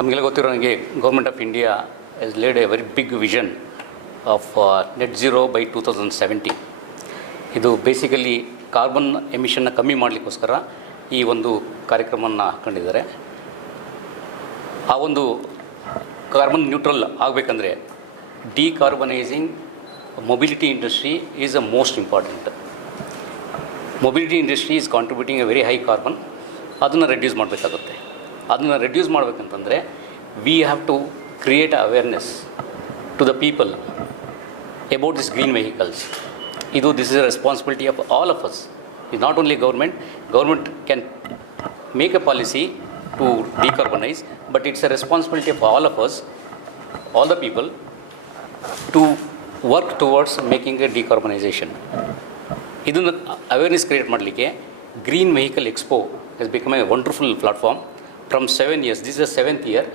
ತಮಗೆಲ್ಲ ಗೊತ್ತಿರೋ ನನಗೆ government of India is laid a very big vision of net zero by two thousand seventy ಇದು basically carbon ಎಮಿಷನ್ನ ಕಮ್ಮಿ ಮಾಡಲಿಕ್ಕೋಸ್ಕರ ಈ ಒಂದು ಕಾರ್ಯಕ್ರಮವನ್ನು ಹಾಕ್ಕೊಂಡಿದ್ದಾರೆ ಆ ಒಂದು ಕಾರ್ಬನ್ ನ್ಯೂಟ್ರಲ್ ಆಗಬೇಕಂದ್ರೆ decarbonising mobility industry is a most important mobility industry is contributing a very high carbon ಅದನ್ನು ರೆಡ್ಯೂಸ್ ಮಾಡಬೇಕಾಗುತ್ತೆ. ಅದನ್ನು reduce ಮಾಡಬೇಕಂತಂದರೆ we have to create awareness to the people about this green vehicles ಇದು this is a responsibility of all of us is not only government government can make a policy to decarbonise but it's a responsibility of all of us all the people to work towards making a decarbonisation ಇದನ್ನು awareness create ಮಾಡಲಿಕ್ಕೆ green vehicle expo is become a wonderful platform from seven years, this is the seventh year,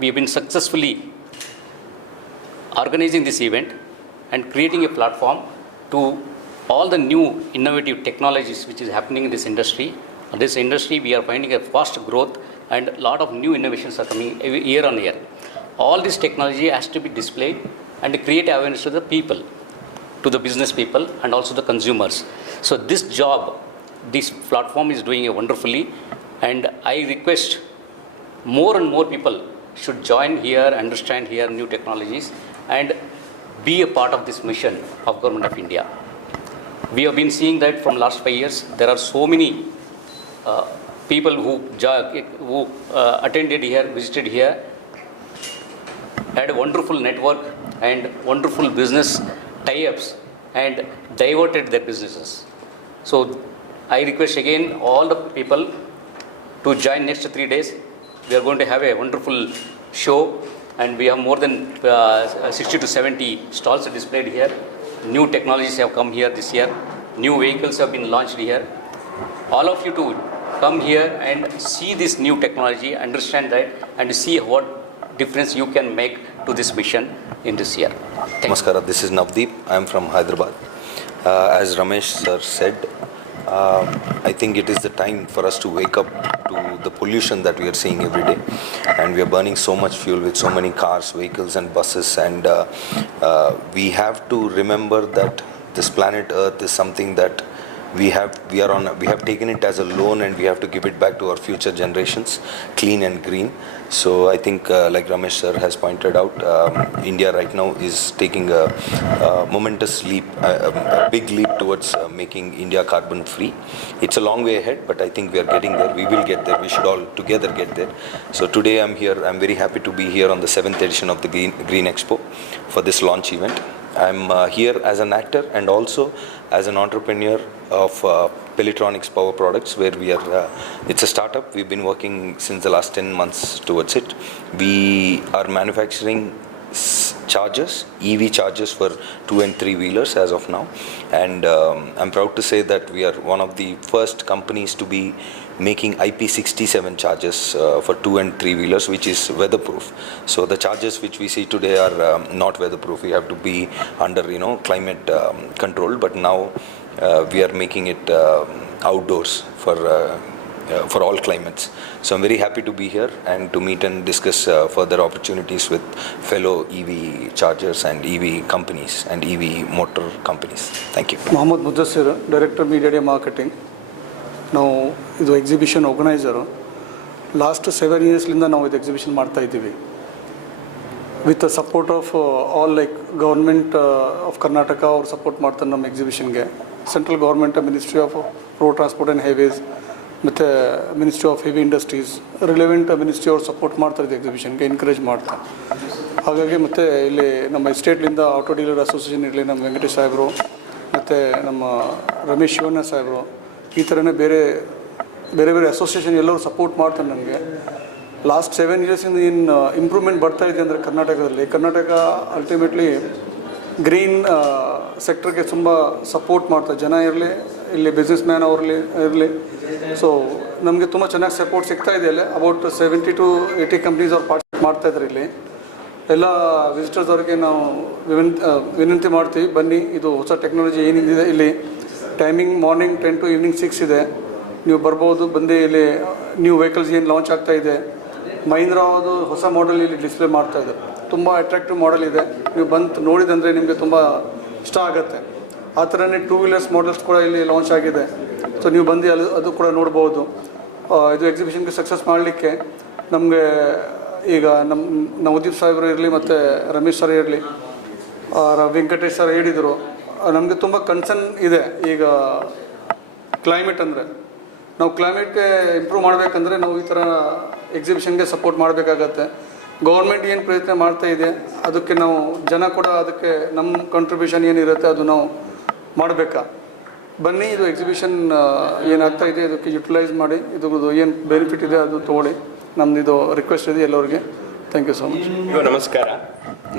we have been successfully organizing this event and creating a platform to all the new innovative technologies which is happening in this industry. In this industry, we are finding a fast growth and a lot of new innovations are coming year on year. All this technology has to be displayed and create awareness to the people, to the business people and also the consumers. So this job, this platform is doing wonderfully and I request more and more people should join here, understand here new technologies, and be a part of this mission of Government of India. We have been seeing that from last five years. There are so many uh, people who who uh, attended here, visited here, had a wonderful network and wonderful business tie-ups, and diverted their businesses. So I request again all the people to join next three days. We are going to have a wonderful show and we have more than uh, 60 to 70 stalls displayed here. New technologies have come here this year. New vehicles have been launched here. All of you to come here and see this new technology, understand that and see what difference you can make to this mission in this year. Thank. Namaskara, this is Navdeep. I am from Hyderabad. Uh, as Ramesh sir said, uh, I think it is the time for us to wake up to the pollution that we are seeing every day. And we are burning so much fuel with so many cars, vehicles, and buses. And uh, uh, we have to remember that this planet Earth is something that we have we are on we have taken it as a loan and we have to give it back to our future generations clean and green. So i think uh, like ramesh sir has pointed out um, india right now is taking a, a momentous leap a, a big leap towards uh, making india carbon free. It's a long way ahead but i think we are getting there. We will get there. We should all together get there. So today i'm here. I'm very happy to be here on the 7th edition of the green, green expo for this launch event I'm uh, here as an actor and also as an entrepreneur of uh, Power Products, where we are. Uh, it's a startup. We've been working since the last 10 months towards it. We are manufacturing chargers, EV chargers for two and three wheelers as of now, and um, I'm proud to say that we are one of the first companies to be making IP67 charges uh, for two and three wheelers, which is weatherproof. So the charges which we see today are um, not weatherproof. You have to be under you know climate um, control. But now uh, we are making it uh, outdoors for. Uh, uh, for all climates. So I'm very happy to be here and to meet and discuss uh, further opportunities with fellow EV chargers and EV companies and EV motor companies. Thank you. Mohammed Mudassir, Director Media Marketing. ಇದು exhibition organiser last seven ಇಯರ್ಸ್ಲಿಂದ ನಾವು ಇದು exhibition ಮಾಡ್ತಾ ಇದ್ದೀವಿ. With support of all like government of Karnataka ಅವ್ರು support ಮಾಡ್ತಾರೆ ನಮ್ಮ ಎಕ್ಸಿಬಿಷನ್ಗೆ central government ministry of road transport and highways ಮತ್ತು ministry of heavy industries relevant ministry ಅವ್ರು ಸಪೋರ್ಟ್ ಮಾಡ್ತಾರೆ ಇದು ಎಕ್ಸಿಬಿಷನ್ಗೆ ಎನ್ಕರೇಜ್ ಮಾಡ್ತಾರೆ. ಹಾಗಾಗಿ ಮತ್ತು ಇಲ್ಲಿ ನಮ್ಮ ಎಸ್ಟೇಟ್ಲಿಂದ ಆಟೋ ಡೀಲರ್ ಅಸೋಸಿಯೇಷನ್ ಇರಲಿ, ನಮ್ಮ ವೆಂಕಟೇಶ್ ಸಾಹೇಬರು, ಮತ್ತು ನಮ್ಮ ರಮೇಶ್ ಶಿವಣ್ಣ ಸಾಹೇಬರು, ಈ ಥರನೇ ಬೇರೆ ಬೇರೆ ಬೇರೆ ಅಸೋಸಿಯೇಷನ್ ಎಲ್ಲರೂ ಸಪೋರ್ಟ್ ಮಾಡ್ತಾರೆ ನನಗೆ. ಲಾಸ್ಟ್ ಸೆವೆನ್ ಇಯರ್ಸಿಂದ ಏನು ಇಂಪ್ರೂವ್ಮೆಂಟ್ ಬರ್ತಾ ಇದೆ ಅಂದರೆ ಕರ್ನಾಟಕದಲ್ಲಿ. ಕರ್ನಾಟಕ ಅಲ್ಟಿಮೇಟ್ಲಿ ಗ್ರೀನ್ ಸೆಕ್ಟರ್ಗೆ ತುಂಬ ಸಪೋರ್ಟ್ ಮಾಡ್ತಾರೆ ಜನ ಇರಲಿ, ಇಲ್ಲಿ ಬಿಸ್ನೆಸ್ ಮ್ಯಾನ್ ಅವ್ರಲ್ಲಿ ಇರಲಿ. ಸೊ ನಮಗೆ ತುಂಬ ಚೆನ್ನಾಗಿ ಸಪೋರ್ಟ್ ಸಿಗ್ತಾ ಇದೆ ಅಲ್ಲಿ. About seventy to eighty companies ಅವ್ರು ಪಾರ್ಟಿಸಿಪೇಟ್ ಮಾಡ್ತಾ ಇದ್ದಾರೆ ಇಲ್ಲಿ. ಎಲ್ಲ ವಿಸಿಟರ್ಸ್ ಅವ್ರಿಗೆ ನಾವು ವಿನಂತಿ ವಿನಂತಿ ಮಾಡ್ತೀವಿ, ಬನ್ನಿ, ಇದು ಹೊಸ ಟೆಕ್ನಾಲಜಿ ಏನಿದೆ ಇಲ್ಲಿ. Timing morning ten to evening six ಇದೆ. ನೀವು ಬರ್ಬೋದು, ಬಂದೇ ಇಲ್ಲಿ ನ್ಯೂ ವೆಹಿಕಲ್ಸ್ ಏನು ಲಾಂಚ್ ಆಗ್ತಾ ಇದೆ. ಮಹೀಂದ್ರಾವದು ಹೊಸ ಮಾಡೆಲ್ ಇಲ್ಲಿ ಡಿಸ್ಪ್ಲೇ ಮಾಡ್ತಾ ಇದೆ. ತುಂಬ ಅಟ್ರಾಕ್ಟಿವ್ ಮಾಡೆಲ್ ಇದೆ. ನೀವು ಬಂದು ನೋಡಿದಂದರೆ ನಿಮಗೆ ತುಂಬ ಇಷ್ಟ ಆಗುತ್ತೆ. ಆ ಥರನೇ ಟೂ ವೀಲರ್ಸ್ ಮಾಡೆಲ್ಸ್ ಕೂಡ ಇಲ್ಲಿ ಲಾಂಚ್ ಆಗಿದೆ. ಸೊ ನೀವು ಬಂದು ಅಲ್ಲಿ ಅದು ಕೂಡ ನೋಡ್ಬೋದು. ಇದು ಎಕ್ಸಿಬಿಷನ್ಗೆ ಸಕ್ಸಸ್ ಮಾಡಲಿಕ್ಕೆ ನಮಗೆ ಈಗ ನಮ್ಮ ನವದೀಪ್ ಸಾಹೇಬ್ರು ಇರಲಿ ಮತ್ತು ರಮೇಶ್ ಸರ್ ಇರಲಿ ವೆಂಕಟೇಶ್ ಸರ್ ಹೇಳಿದರು. ನಮಗೆ ತುಂಬ ಕನ್ಸರ್ನ್ ಇದೆ ಈಗ ಕ್ಲೈಮೇಟ್ ಅಂದರೆ. ನಾವು ಕ್ಲೈಮೇಟ್ಗೆ ಇಂಪ್ರೂವ್ ಮಾಡಬೇಕಂದ್ರೆ ನಾವು ಈ ಥರ ಎಕ್ಸಿಬಿಷನ್ಗೆ ಸಪೋರ್ಟ್ ಮಾಡಬೇಕಾಗತ್ತೆ. ಗೌರ್ಮೆಂಟ್ ಏನು ಪ್ರಯತ್ನ ಮಾಡ್ತಾ ಇದೆ, ಅದಕ್ಕೆ ನಾವು ಜನ ಕೂಡ ಅದಕ್ಕೆ ನಮ್ಮ ಕಾಂಟ್ರಿಬ್ಯೂಷನ್ ಏನಿರುತ್ತೆ ಅದು ನಾವು ಮಾಡಬೇಕಾ? ಬನ್ನಿ, ಇದು ಎಕ್ಸಿಬಿಷನ್ ಏನಾಗ್ತಾ ಇದೆ, ಇದಕ್ಕೆ ಯುಟಿಲೈಸ್ ಮಾಡಿ ಇದು ಏನು ಬೆನಿಫಿಟ್ ಇದೆ ಅದು ತೊಗೊಳ್ಳಿ. ನಮ್ದು ಇದು ರಿಕ್ವೆಸ್ಟ್ ಇದೆ ಎಲ್ಲರಿಗೆ. ಥ್ಯಾಂಕ್ ಯು ಸೊ ಮಚ್ ಇವೋ ನಮಸ್ಕಾರ.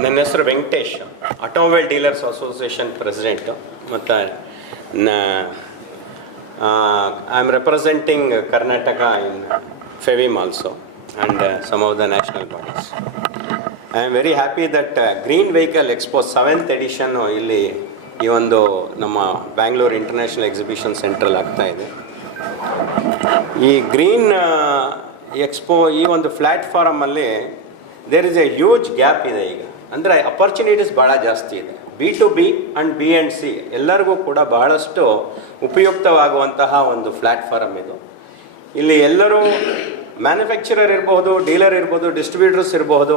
ನನ್ನ ಹೆಸರು Venkatesh. Automobile dealers association president ಮತ್ತು I am representing Karnataka in Fevi also and some of the national bodies I am very happy that green vehicle expo seventh ಎಡಿಷನ್ನು ಇಲ್ಲಿ ಈ ಒಂದು ನಮ್ಮ ಬ್ಯಾಂಗ್ಳೂರ್ ಇಂಟರ್ನ್ಯಾಷನಲ್ ಎಕ್ಸಿಬಿಷನ್ ಸೆಂಟ್ರಲ್ಲಿ ಆಗ್ತಾ ಇದೆ. ಈ ಗ್ರೀನ್ ಎಕ್ಸ್ಪೋ ಈ ಒಂದು ಪ್ಲ್ಯಾಟ್ಫಾರಮಲ್ಲಿ there is a huge gap ಇದೆ ಈಗ. ಅಂದರೆ ಅಪರ್ಚುನಿಟೀಸ್ ಭಾಳ ಜಾಸ್ತಿ ಇದೆ. B to B and B and C ಎಲ್ಲರಿಗೂ ಕೂಡ ಬಹಳಷ್ಟು ಉಪಯುಕ್ತವಾಗುವಂತಹ ಒಂದು ಪ್ಲ್ಯಾಟ್ಫಾರಮ್ ಇದು. ಇಲ್ಲಿ ಎಲ್ಲರೂ ಮ್ಯಾನುಫ್ಯಾಕ್ಚರರ್ ಇರಬಹುದು ಡೀಲರ್ ಇರ್ಬೋದು, ಡಿಸ್ಟ್ರಿಬ್ಯೂಟರ್ಸ್ ಇರಬಹುದು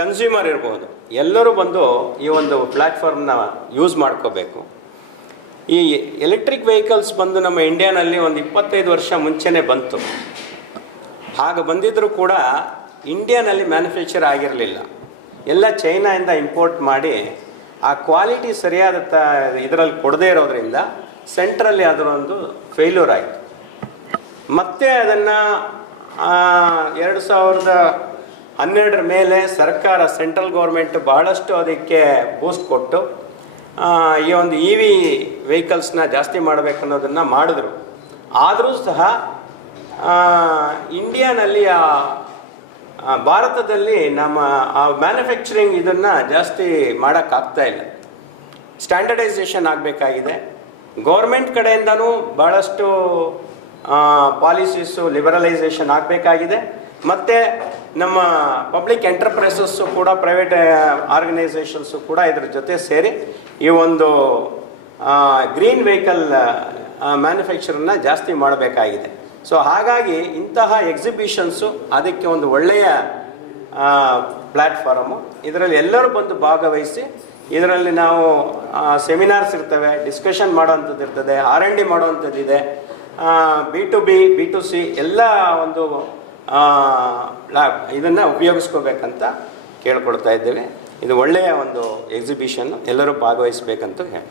ಕನ್ಸ್ಯೂಮರ್ ಇರಬಹುದು ಎಲ್ಲರೂ ಬಂದು ಈ ಒಂದು ಪ್ಲ್ಯಾಟ್ಫಾರ್ಮ್ನ ಯೂಸ್ ಮಾಡ್ಕೋಬೇಕು. ಈ ಎಲೆಕ್ಟ್ರಿಕ್ ವೆಹಿಕಲ್ಸ್ ಬಂದು ನಮ್ಮ ಇಂಡಿಯಾನಲ್ಲಿ ಒಂದು ಇಪ್ಪತ್ತೈದು ವರ್ಷ ಮುಂಚೆನೇ ಬಂತು. ಹಾಗೆ ಬಂದಿದ್ದರೂ ಕೂಡ ಇಂಡಿಯಾನಲ್ಲಿ ಮ್ಯಾನುಫ್ಯಾಕ್ಚರ್ ಆಗಿರಲಿಲ್ಲ. ಎಲ್ಲ ಚೈನಾಯಿಂದ ಇಂಪೋರ್ಟ್ ಮಾಡಿ ಆ ಕ್ವಾಲಿಟಿ ಸರಿಯಾದ ತ ಇದರಲ್ಲಿ ಕೊಡದೇ ಇರೋದ್ರಿಂದ ಸೆಂಟ್ರಲ್ಲಿ ಅದರ ಒಂದು ಫೇಲ್ಯೂರ್ ಆಯಿತು. ಮತ್ತೆ ಅದನ್ನು ಎರಡು ಸಾವಿರದ ಹನ್ನೆರಡರ ಮೇಲೆ ಸರ್ಕಾರ ಸೆಂಟ್ರಲ್ ಗೌರ್ಮೆಂಟ್ ಬಹಳಷ್ಟು ಅದಕ್ಕೆ ಬೂಸ್ಟ್ ಕೊಟ್ಟು ಈ ಒಂದು ಇ ವಿ ವೆಹಿಕಲ್ಸ್ನ ಜಾಸ್ತಿ ಮಾಡಬೇಕು ಅನ್ನೋದನ್ನು ಮಾಡಿದ್ರು. ಆದರೂ ಸಹ ಇಂಡಿಯಾನಲ್ಲಿ ಆ, ಭಾರತದಲ್ಲಿ ನಮ್ಮ ಆ ಮ್ಯಾನುಫ್ಯಾಕ್ಚರಿಂಗ್ ಇದನ್ನು ಜಾಸ್ತಿ ಮಾಡೋಕ್ಕಾಗ್ತಾ ಇಲ್ಲ. ಸ್ಟ್ಯಾಂಡರ್ಡೈಸೇಷನ್ ಆಗಬೇಕಾಗಿದೆ. ಗೌರ್ಮೆಂಟ್ ಕಡೆಯಿಂದನೂ ಭಾಳಷ್ಟು ಪಾಲಿಸೀಸು ಲಿಬರಲೈಸೇಷನ್ ಆಗಬೇಕಾಗಿದೆ. ಮತ್ತು ನಮ್ಮ ಪಬ್ಲಿಕ್ ಎಂಟರ್ಪ್ರೈಸಸ್ಸು ಕೂಡ ಪ್ರೈವೇಟ್ ಆರ್ಗನೈಸೇಷನ್ಸು ಕೂಡ ಇದ್ರ ಜೊತೆ ಸೇರಿ ಈ ಒಂದು ಗ್ರೀನ್ ವೆಹಿಕಲ್ ಮ್ಯಾನುಫ್ಯಾಕ್ಚರನ್ನ ಜಾಸ್ತಿ ಮಾಡಬೇಕಾಗಿದೆ. ಸೊ ಹಾಗಾಗಿ ಇಂತಹ ಎಕ್ಸಿಬಿಷನ್ಸು ಅದಕ್ಕೆ ಒಂದು ಒಳ್ಳೆಯ ಪ್ಲ್ಯಾಟ್ಫಾರಮು ಇದರಲ್ಲಿ ಎಲ್ಲರೂ ಬಂದು ಭಾಗವಹಿಸಿ, ಇದರಲ್ಲಿ ನಾವು ಸೆಮಿನಾರ್ಸ್ ಇರ್ತವೆ ಡಿಸ್ಕಷನ್ ಮಾಡೋವಂಥದ್ದು ಇರ್ತದೆ ಆರ್ ಎನ್ ಡಿ ಮಾಡೋವಂಥದ್ದು ಇದೆ B to B B to C ಎಲ್ಲ ಒಂದು ಇದನ್ನು ಉಪಯೋಗಿಸ್ಕೋಬೇಕಂತ ಕೇಳ್ಕೊಳ್ತಾ ಇದ್ದೇವೆ. ಇದು ಒಳ್ಳೆಯ ಒಂದು ಎಕ್ಸಿಬಿಷನ್ ಎಲ್ಲರೂ ಭಾಗವಹಿಸಬೇಕಂತ ಹೇಳಿ.